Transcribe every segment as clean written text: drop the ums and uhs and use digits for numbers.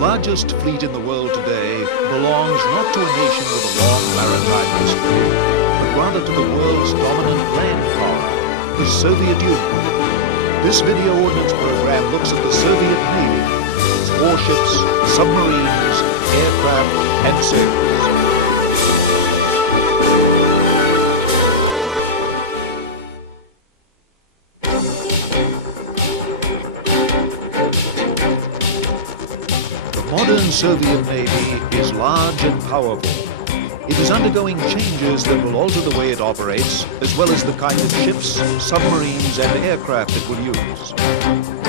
largest fleet in the world today belongs not to a nation with a long maritime history, but rather to the world's dominant land power, the Soviet Union. This video ordnance program looks at the Soviet Navy, its warships, submarines, aircraft, and sailors. The modern Soviet Navy is large and powerful. It is undergoing changes that will alter the way it operates, as well as the kind of ships, submarines, and aircraft it will use.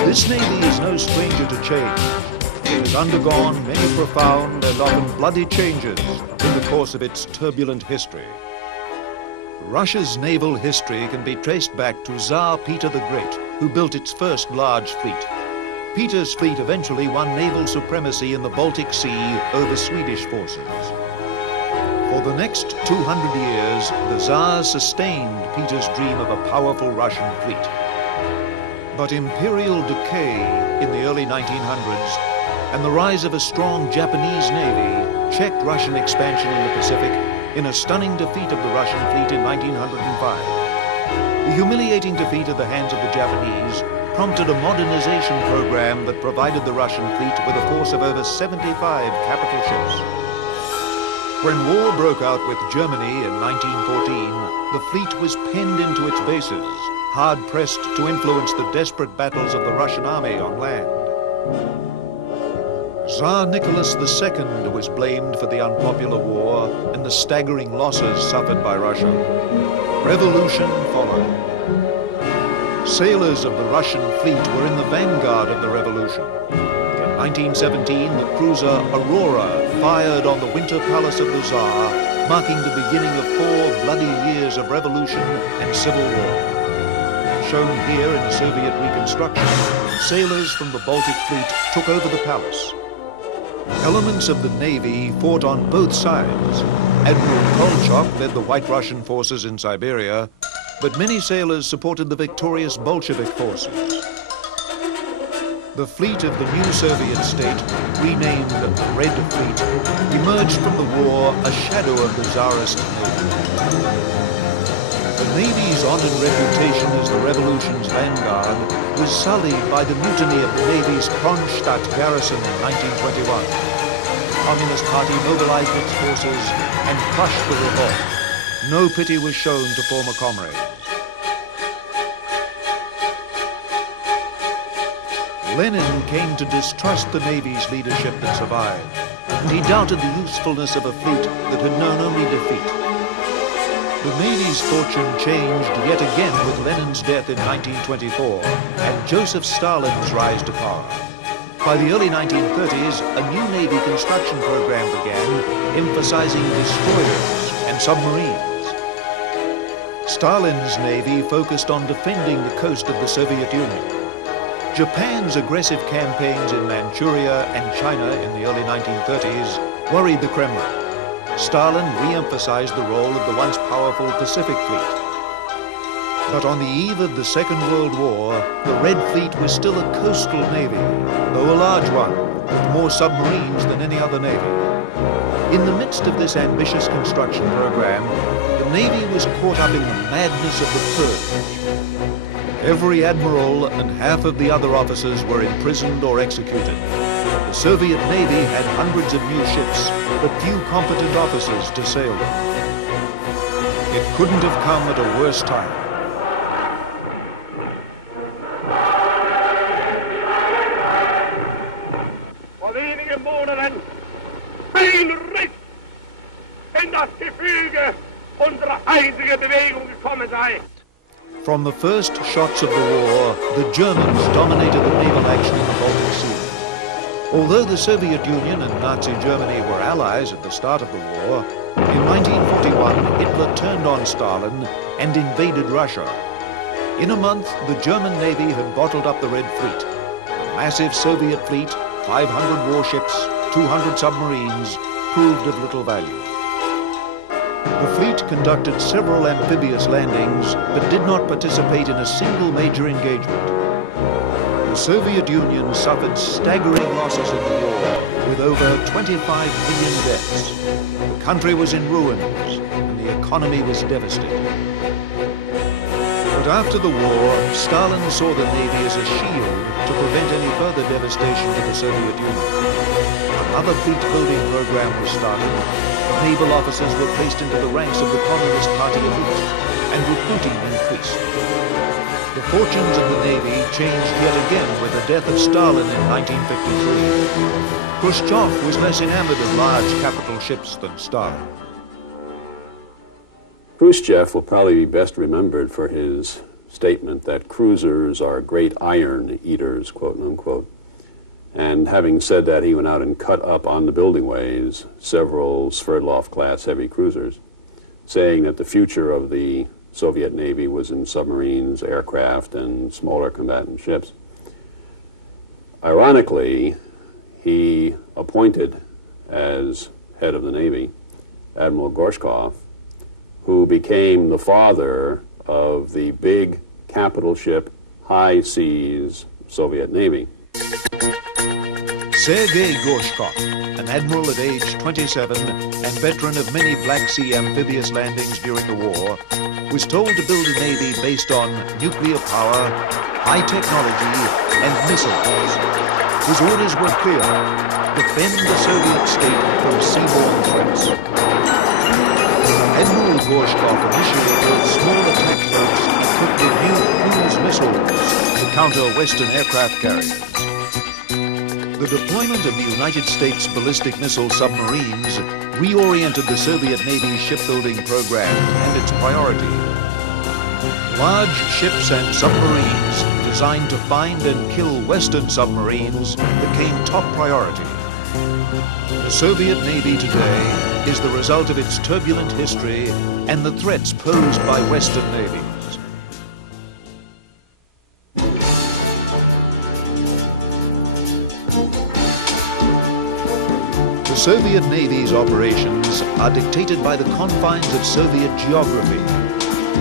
This Navy is no stranger to change. It has undergone many profound and often bloody changes in the course of its turbulent history. Russia's naval history can be traced back to Tsar Peter the Great, who built its first large fleet. Peter's fleet eventually won naval supremacy in the Baltic Sea over Swedish forces. For the next 200 years, the Tsars sustained Peter's dream of a powerful Russian fleet. But imperial decay in the early 1900s and the rise of a strong Japanese navy checked Russian expansion in the Pacific in a stunning defeat of the Russian fleet in 1905. The humiliating defeat at the hands of the Japanese prompted a modernization program that provided the Russian fleet with a force of over 75 capital ships. When war broke out with Germany in 1914, the fleet was penned into its bases, hard-pressed to influence the desperate battles of the Russian army on land. Tsar Nicholas II was blamed for the unpopular war and the staggering losses suffered by Russia. Revolution followed. Sailors of the Russian fleet were in the vanguard of the revolution. In 1917, the cruiser Aurora fired on the Winter Palace of the Tsar, marking the beginning of 4 bloody years of revolution and civil war. Shown here in Soviet reconstruction, sailors from the Baltic fleet took over the palace. Elements of the Navy fought on both sides. Admiral Kolchak led the White Russian forces in Siberia, but many sailors supported the victorious Bolshevik forces. The fleet of the new Soviet state, renamed the Red Fleet, emerged from the war a shadow of the Tsarist Navy. The Navy's honored reputation as the revolution's vanguard was sullied by the mutiny of the Navy's Kronstadt garrison in 1921. The Communist Party mobilized its forces and crushed the revolt. No pity was shown to former comrades. Lenin came to distrust the Navy's leadership that survived, and he doubted the usefulness of a fleet that had known only defeat. The Navy's fortune changed yet again with Lenin's death in 1924 and Joseph Stalin's rise to power. By the early 1930s, a new Navy construction program began, emphasizing destroyers and submarines. Stalin's Navy focused on defending the coast of the Soviet Union. Japan's aggressive campaigns in Manchuria and China in the early 1930s worried the Kremlin. Stalin re-emphasized the role of the once powerful Pacific Fleet. But on the eve of the Second World War, the Red Fleet was still a coastal navy, though a large one, with more submarines than any other navy. In the midst of this ambitious construction program, the Navy was caught up in the madness of the purge. Every admiral and half of the other officers were imprisoned or executed. The Soviet Navy had hundreds of new ships, but few competent officers to sail them. It couldn't have come at a worse time. Vor wenigen Monaten ein Riss in das Gefüge unserer einzigen Bewegung gekommen sei. From the first shots of the war, the Germans dominated the naval action in the Baltic Sea. Although the Soviet Union and Nazi Germany were allies at the start of the war, in 1941 Hitler turned on Stalin and invaded Russia. In a month, the German Navy had bottled up the Red Fleet. The massive Soviet fleet, 500 warships, 200 submarines, proved of little value. The fleet conducted several amphibious landings, but did not participate in a single major engagement. The Soviet Union suffered staggering losses in the war, with over 25 million deaths. The country was in ruins and the economy was devastated. But after the war, Stalin saw the Navy as a shield to prevent any further devastation to the Soviet Union. Another fleet-building program was started. Naval officers were placed into the ranks of the Communist Party elite, and recruiting increased. The fortunes of the Navy changed yet again with the death of Stalin in 1953. Khrushchev was less enamored of large capital ships than Stalin. Khrushchev will probably be best remembered for his statement that cruisers are great iron eaters, quote unquote. And having said that, he went out and cut up on the buildingways several Sverdlov-class heavy cruisers, saying that the future of the Soviet Navy was in submarines, aircraft, and smaller combatant ships. Ironically, he appointed as head of the Navy Admiral Gorshkov, who became the father of the big capital ship, high seas Soviet Navy. Sergei Gorshkov, an admiral at age 27 and veteran of many Black Sea amphibious landings during the war, was told to build a navy based on nuclear power, high technology, and missiles. His orders were clear: defend the Soviet state from seaborne threats. Admiral Gorshkov initially built small attack boats equipped with new cruise missiles to counter Western aircraft carriers. The deployment of the United States ballistic missile submarines reoriented the Soviet Navy's shipbuilding program and its priority. Large ships and submarines designed to find and kill Western submarines became top priority. The Soviet Navy today is the result of its turbulent history and the threats posed by Western navies. The Soviet Navy's operations are dictated by the confines of Soviet geography.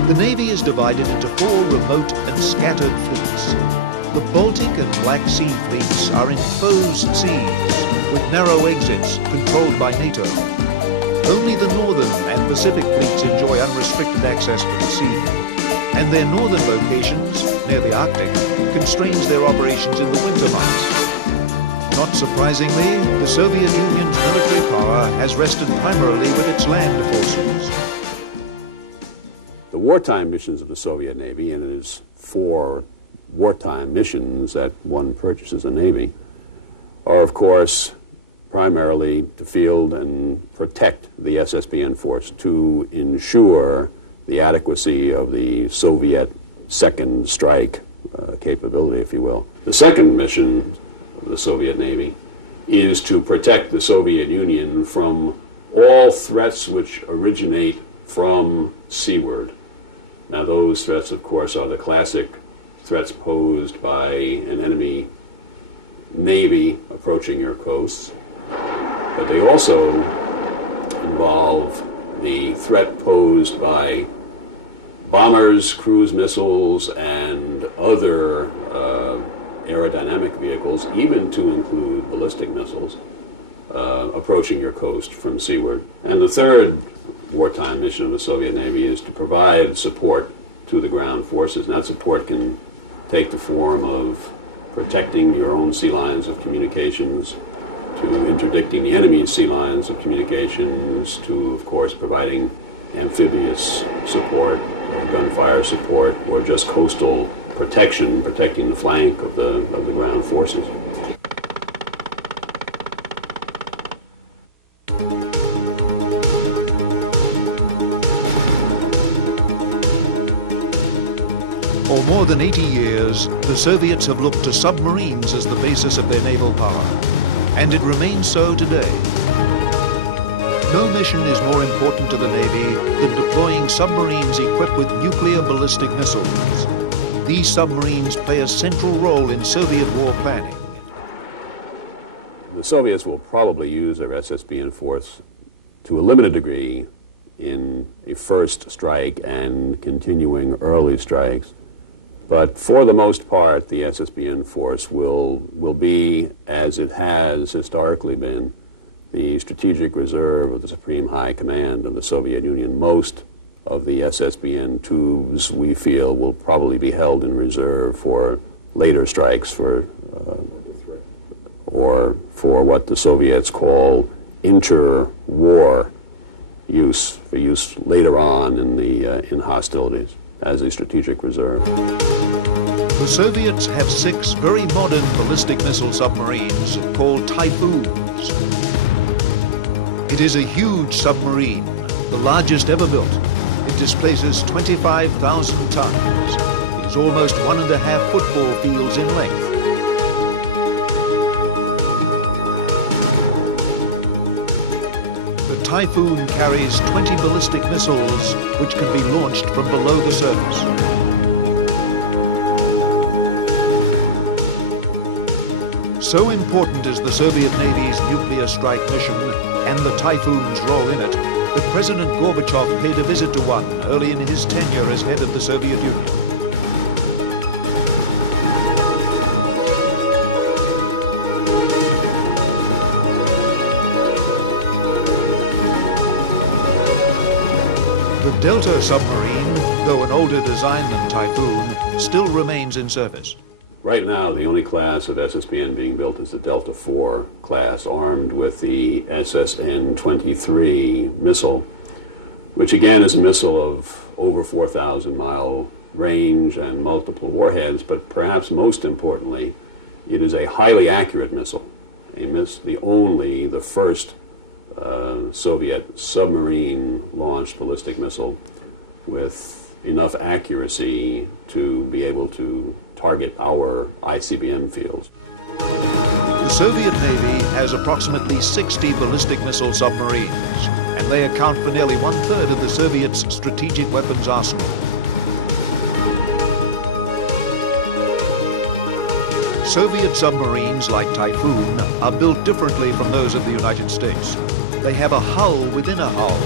The Navy is divided into 4 remote and scattered fleets. The Baltic and Black Sea fleets are enclosed seas with narrow exits controlled by NATO. Only the Northern and Pacific fleets enjoy unrestricted access to the sea, and their northern locations, near the Arctic, constrains their operations in the winter months. Not surprisingly, the Soviet Union's military power has rested primarily with its land forces. The wartime missions of the Soviet Navy, and it is 4 wartime missions that one purchases a Navy, are of course primarily to field and protect the SSBN force, to ensure the adequacy of the Soviet second strike capability, if you will. The second mission of the Soviet Navy is to protect the Soviet Union from all threats which originate from seaward. Now those threats, of course, are the classic threats posed by an enemy navy approaching your coasts, but they also involve the threat posed by bombers, cruise missiles, and other aerodynamic vehicles, even to include ballistic missiles, approaching your coast from seaward. And the third wartime mission of the Soviet Navy is to provide support to the ground forces. And that support can take the form of protecting your own sea lines of communications, to interdicting the enemy's sea lines of communications, to, of course, providing amphibious support, or gunfire support, or just coastal protection, protecting the flank of the ground forces. For more than 80 years, the Soviets have looked to submarines as the basis of their naval power, and it remains so today. No mission is more important to the Navy than deploying submarines equipped with nuclear ballistic missiles. These submarines play a central role in Soviet war planning. The Soviets will probably use their SSBN force to a limited degree in a first strike and continuing early strikes. But for the most part, the SSBN force will be, as it has historically been, the strategic reserve of the Supreme High Command of the Soviet Union. Most of the SSBN tubes, we feel, will probably be held in reserve for later strikes or for what the Soviets call inter-war use, for use later on in hostilities as a strategic reserve. The Soviets have 6 very modern ballistic missile submarines called Typhoons. It is a huge submarine, the largest ever built. It displaces 25,000 tons. It is almost 1.5 football fields in length. The Typhoon carries 20 ballistic missiles which can be launched from below the surface. So important is the Soviet Navy's nuclear strike mission and the Typhoon's role in it that President Gorbachev paid a visit to one early in his tenure as head of the Soviet Union. The Delta submarine, though an older design than Typhoon, still remains in service. Right now, the only class of SSBN being built is the Delta IV class, armed with the SSN-23 missile, which again is a missile of over 4,000-mile range and multiple warheads, but perhaps most importantly, it is a highly accurate missile, the first Soviet submarine-launched ballistic missile with enough accuracy to be able to target our ICBM fields. The Soviet Navy has approximately 60 ballistic missile submarines, and they account for nearly 1/3 of the Soviets' strategic weapons arsenal. Soviet submarines like Typhoon are built differently from those of the United States. They have a hull within a hull,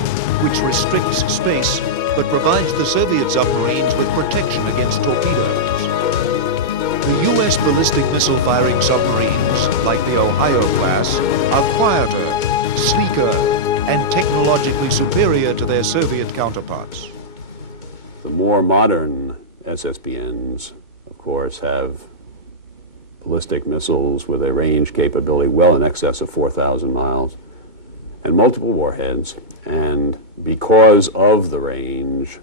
which restricts space, but provides the Soviet submarines with protection against torpedoes. The U.S. ballistic missile firing submarines, like the Ohio class, are quieter, sleeker, and technologically superior to their Soviet counterparts. The more modern SSBNs, of course, have ballistic missiles with a range capability well in excess of 4,000 miles and multiple warheads, and because of the range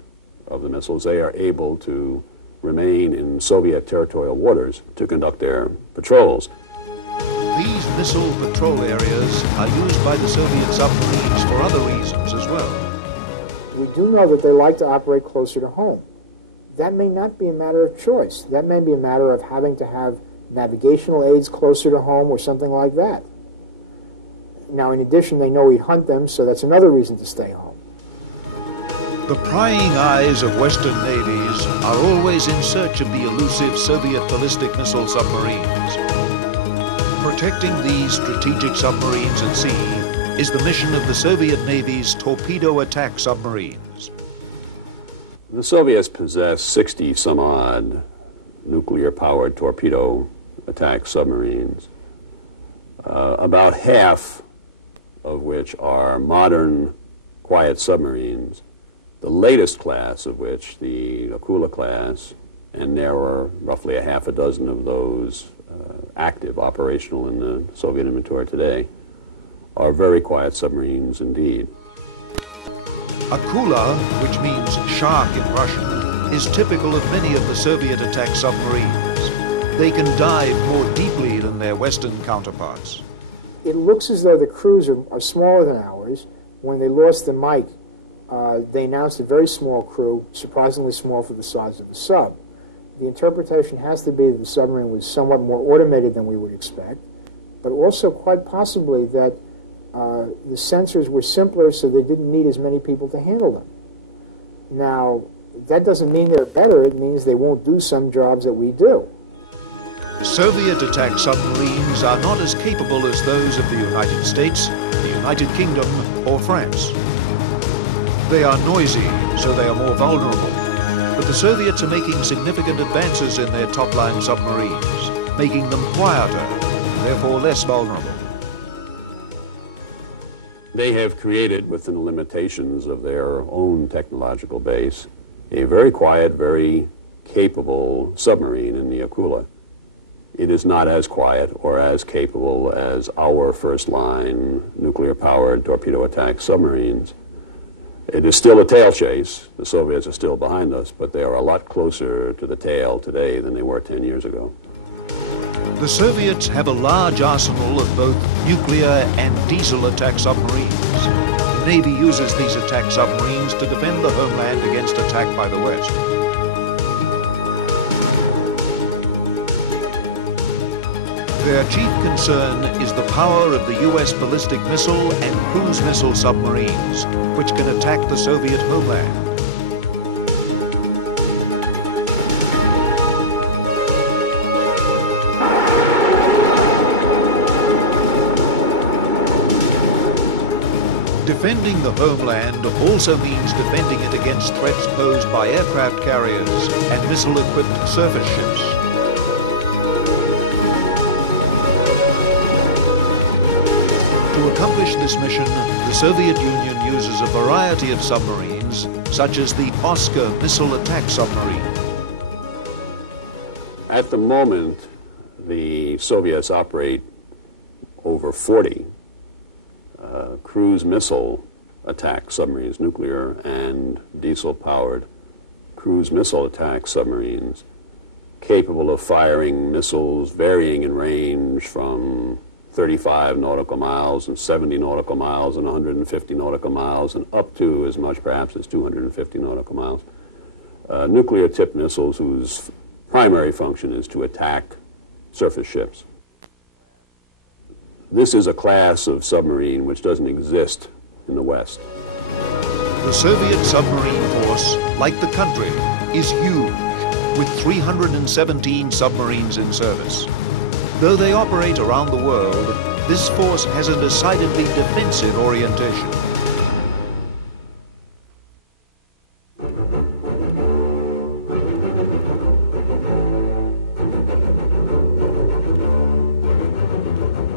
of the missiles, they are able to remain in Soviet territorial waters to conduct their patrols. These missile patrol areas are used by the Soviet submarines for other reasons as well. We do know that they like to operate closer to home. That may not be a matter of choice. That may be a matter of having to have navigational aids closer to home or something like that. Now, in addition, they know we hunt them, so that's another reason to stay home. The prying eyes of Western navies are always in search of the elusive Soviet ballistic missile submarines. Protecting these strategic submarines at sea is the mission of the Soviet Navy's torpedo attack submarines. The Soviets possess 60-some-odd nuclear-powered torpedo attack submarines, about half of which are modern quiet submarines, the latest class of which, the Akula class, and there are roughly a half a dozen of those active, operational in the Soviet inventory today, are very quiet submarines indeed. Akula, which means shark in Russian, is typical of many of the Soviet attack submarines. They can dive more deeply than their Western counterparts. It looks as though the crews are smaller than ours. When they lost the Mike, they announced a very small crew, surprisingly small for the size of the sub. The interpretation has to be that the submarine was somewhat more automated than we would expect, but also quite possibly that the sensors were simpler, so they didn't need as many people to handle them. Now, that doesn't mean they're better. It means they won't do some jobs that we do. Soviet attack submarines are not as capable as those of the United States, the United Kingdom, or France. They are noisy, so they are more vulnerable. But The Soviets are making significant advances in their top-line submarines, making them quieter, and therefore less vulnerable. They have created, within the limitations of their own technological base, a very quiet, very capable submarine in the Aquila. It is not as quiet or as capable as our first-line nuclear-powered torpedo attack submarines. It is still a tail chase. The Soviets are still behind us, but they are a lot closer to the tail today than they were 10 years ago. The Soviets have a large arsenal of both nuclear and diesel attack submarines. The Navy uses these attack submarines to defend the homeland against attack by the West. Their chief concern is the power of the U.S. ballistic missile and cruise missile submarines, which can attack the Soviet homeland. Defending the homeland also means defending it against threats posed by aircraft carriers and missile-equipped surface ships. To accomplish this mission, the Soviet Union uses a variety of submarines, such as the Oscar missile attack submarine. At the moment, the Soviets operate over 40 cruise missile attack submarines, nuclear and diesel-powered cruise missile attack submarines, capable of firing missiles varying in range from 35 nautical miles and 70 nautical miles and 150 nautical miles and up to as much perhaps as 250 nautical miles. Nuclear-tipped missiles whose primary function is to attack surface ships. This is a class of submarine which doesn't exist in the West. The Soviet submarine force, like the country, is huge, with 317 submarines in service. Though they operate around the world, this force has a decidedly defensive orientation.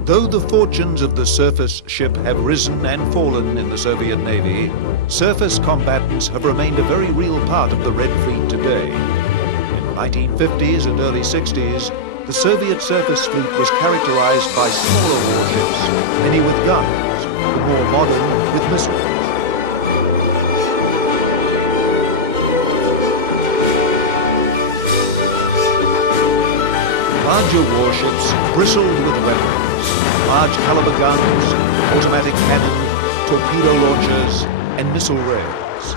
Though the fortunes of the surface ship have risen and fallen in the Soviet Navy, surface combatants have remained a very real part of the Red Fleet today. In the 1950s and early 60s, the Soviet surface fleet was characterized by smaller warships, many with guns, the more modern with missiles. Larger warships bristled with weapons. Large caliber guns, automatic cannon, torpedo launchers, and missile rails.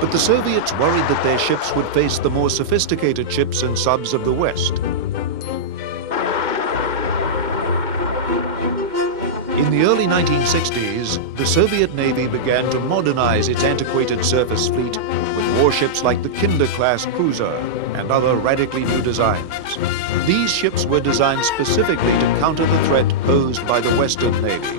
But the Soviets worried that their ships would face the more sophisticated ships and subs of the West. In the early 1960s, the Soviet Navy began to modernize its antiquated surface fleet with warships like the Kinder-class cruiser and other radically new designs. These ships were designed specifically to counter the threat posed by the Western navies.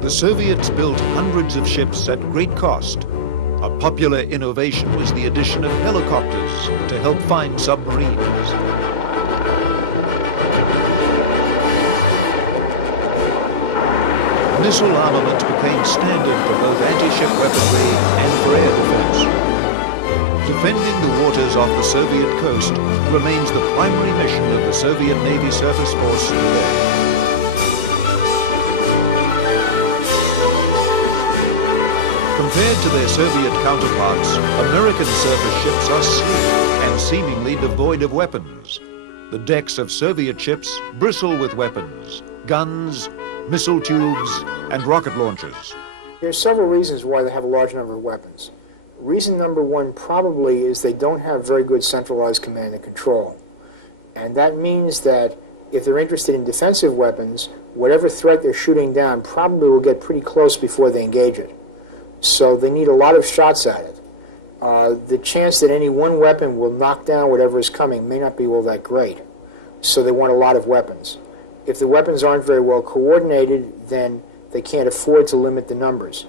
The Soviets built hundreds of ships at great cost. A popular innovation was the addition of helicopters to help find submarines. Missile armament became standard for both anti-ship weaponry and for air defense. Defending the waters off the Soviet coast remains the primary mission of the Soviet Navy surface force today. Compared to their Soviet counterparts, American surface ships are sleek and seemingly devoid of weapons. The decks of Soviet ships bristle with weapons, guns, missile tubes, and rocket launchers. There are several reasons why they have a large number of weapons. Reason number one probably is they don't have very good centralized command and control. And that means that if they're interested in defensive weapons, whatever threat they're shooting down probably will get pretty close before they engage it. So they need a lot of shots at it. The chance that any one weapon will knock down whatever is coming may not be all that great. So they want a lot of weapons. If the weapons aren't very well coordinated, then they can't afford to limit the numbers.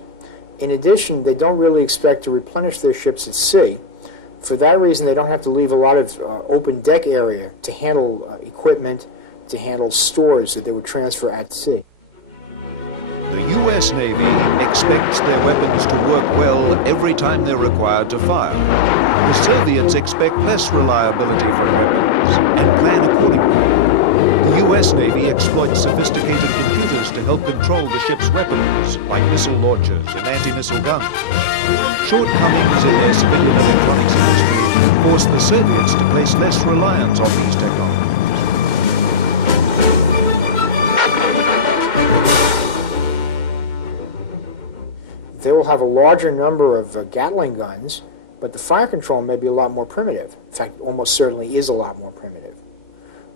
In addition, they don't really expect to replenish their ships at sea. For that reason, they don't have to leave a lot of open deck area to handle equipment, to handle stores that they would transfer at sea. The U.S. Navy expects their weapons to work well every time they're required to fire. The Soviets expect less reliability from weapons and plan accordingly. The U.S. Navy exploits sophisticated computers to help control the ship's weapons, like missile launchers and anti-missile guns. Shortcomings in their civilian electronics industry force the Soviets to place less reliance on these technologies. They will have a larger number of Gatling guns, but the fire control may be a lot more primitive. In fact, almost certainly is a lot more primitive.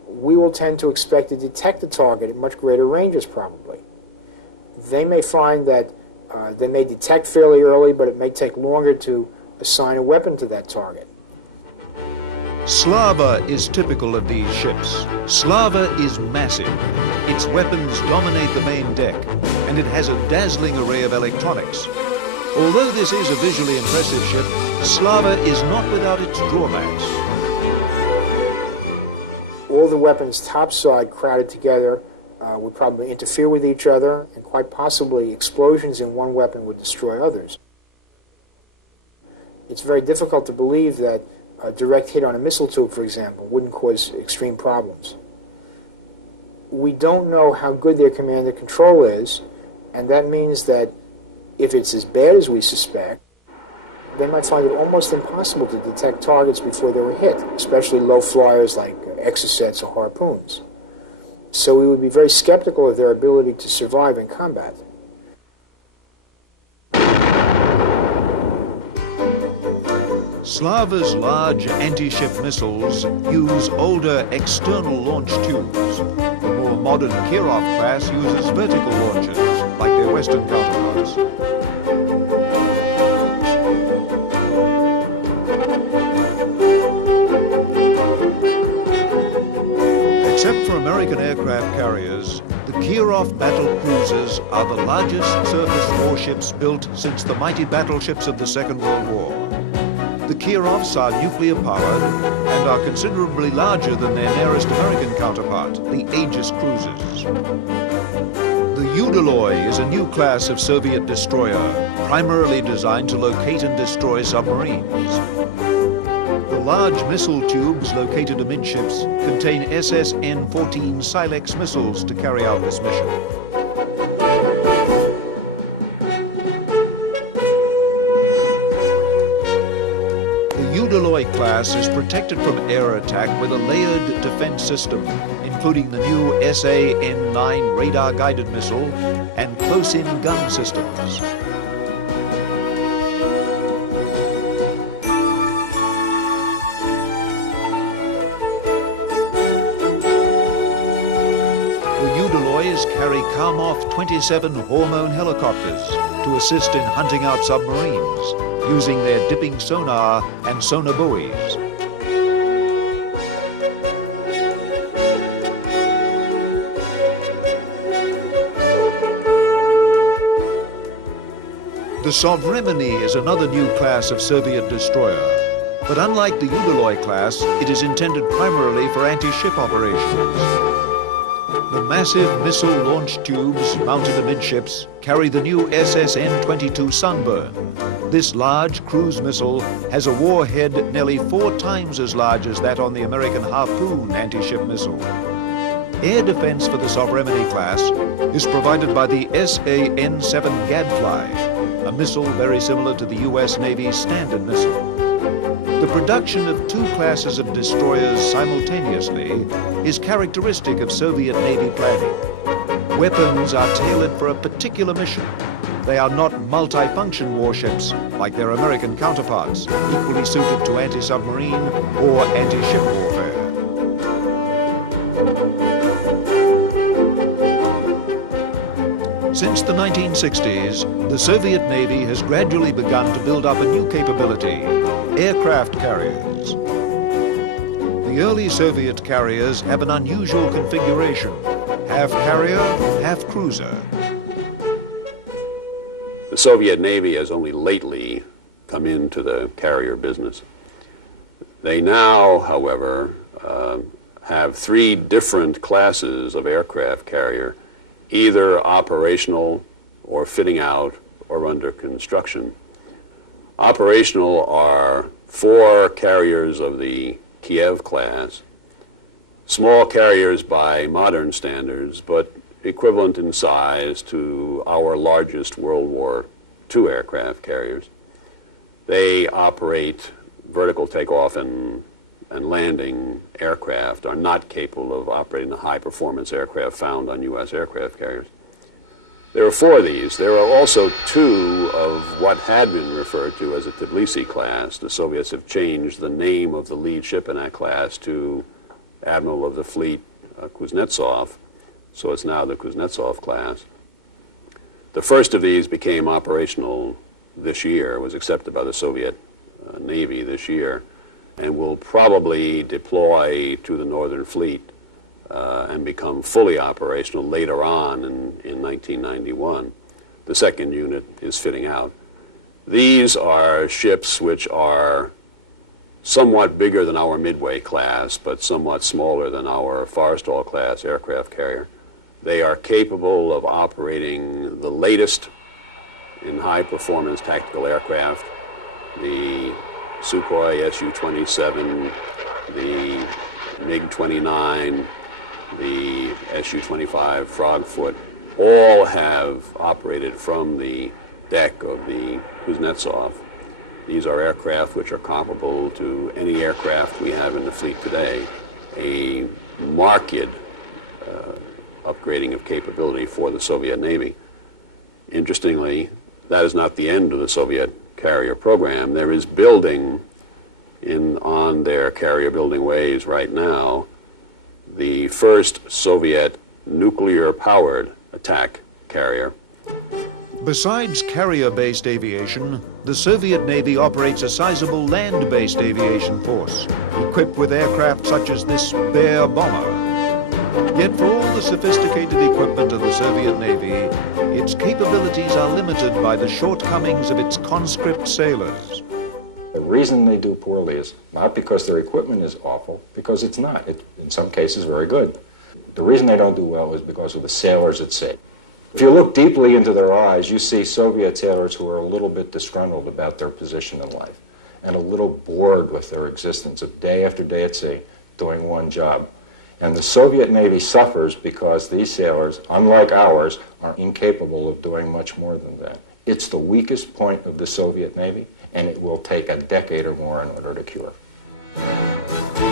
We will tend to expect to detect the target at much greater ranges, probably. They may find that they may detect fairly early, but it may take longer to assign a weapon to that target. Slava is typical of these ships. Slava is massive. Its weapons dominate the main deck, and it has a dazzling array of electronics. Although this is a visually impressive ship, Slava is not without its drawbacks. All the weapons topside crowded together would probably interfere with each other, and quite possibly explosions in one weapon would destroy others. It's very difficult to believe that a direct hit on a missile tube, for example, wouldn't cause extreme problems. We don't know how good their command and control is, and that means that if it's as bad as we suspect, they might find it almost impossible to detect targets before they were hit, especially low flyers like exocets or harpoons. So we would be very skeptical of their ability to survive in combat. Slava's large anti-ship missiles use older external launch tubes. The more modern Kirov class uses vertical launchers, like their Western counterparts. Except for American aircraft carriers, the Kirov battle cruisers are the largest surface warships built since the mighty battleships of the Second World War. The Kirovs are nuclear-powered and are considerably larger than their nearest American counterpart, the Aegis cruisers. The Udaloy is a new class of Soviet destroyer, primarily designed to locate and destroy submarines. The large missile tubes located amidships contain SSN-14 Silex missiles to carry out this mission. Udaloy class is protected from air attack with a layered defense system, including the new SA-N9 radar-guided missile and close-in gun systems. The Udaloys carry Kamov 27 Hormone helicopters to assist in hunting out submarines, using their dipping sonar and sonar buoys. The Sovremeny is another new class of Soviet destroyer, but unlike the Udaloy class, it is intended primarily for anti-ship operations. The massive missile launch tubes mounted amidships carry the new SSN-22 Sunburn. This large cruise missile has a warhead nearly 4 times as large as that on the American Harpoon anti-ship missile. Air defense for the Sovremeny class is provided by the SA-N7 Gadfly, a missile very similar to the U.S. Navy's Standard missile. The production of 2 classes of destroyers simultaneously is characteristic of Soviet Navy planning. Weapons are tailored for a particular mission. They are not multi-function warships like their American counterparts, equally suited to anti-submarine or anti-ship warfare. Since the 1960s, the Soviet Navy has gradually begun to build up a new capability, aircraft carriers. The early Soviet carriers have an unusual configuration. half carrier, half cruiser. The Soviet Navy has only lately come into the carrier business. They now, however, have 3 different classes of aircraft carrier, either operational or fitting out or under construction. Operational are 4 carriers of the Kiev class, small carriers by modern standards, but equivalent in size to our largest World War II aircraft carriers. They operate vertical takeoff and landing aircraft, are not capable of operating the high-performance aircraft found on U.S. aircraft carriers. There are 4 of these. There are also 2 of what had been referred to as a Tbilisi class. The Soviets have changed the name of the lead ship in that class to Admiral of the Fleet Kuznetsov, so it's now the Kuznetsov class. The first of these became operational this year, was accepted by the Soviet Navy this year, and will probably deploy to the Northern Fleet and become fully operational later on in 1991. The second unit is fitting out. These are ships which are somewhat bigger than our Midway class, but somewhat smaller than our Forrestal class aircraft carrier. They are capable of operating the latest in high-performance tactical aircraft, the Sukhoi Su-27, the MiG-29, the Su-25 Frogfoot, all have operated from the deck of the Kuznetsov. These are aircraft which are comparable to any aircraft we have in the fleet today, a marked upgrading of capability for the Soviet Navy. Interestingly, that is not the end of the Soviet carrier program. There is building on their carrier building ways right now the first Soviet nuclear-powered attack carrier. Besides carrier-based aviation, the Soviet Navy operates a sizable land-based aviation force, equipped with aircraft such as this Bear bomber. Yet for all the sophisticated equipment of the Soviet Navy, its capabilities are limited by the shortcomings of its conscript sailors. The reason they do poorly is not because their equipment is awful, because it's not. It's, in some cases, very good. The reason they don't do well is because of the sailors at sea. If you look deeply into their eyes, you see Soviet sailors who are a little bit disgruntled about their position in life and a little bored with their existence of day after day at sea doing one job. And the Soviet Navy suffers because these sailors, unlike ours, are incapable of doing much more than that. It's the weakest point of the Soviet Navy, and it will take a decade or more in order to cure.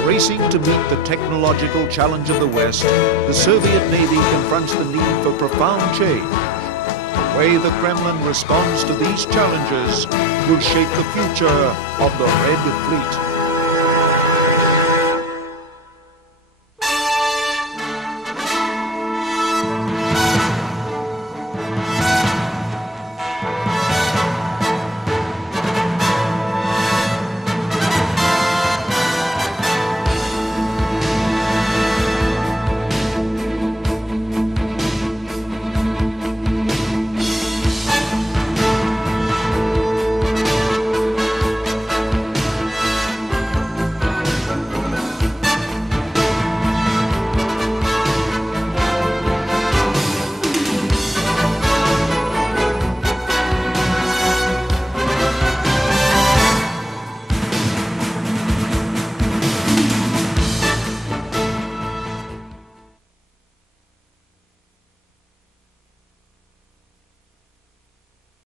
Racing to meet the technological challenge of the West, the Soviet Navy confronts the need for profound change. The way the Kremlin responds to these challenges will shape the future of the Red Fleet.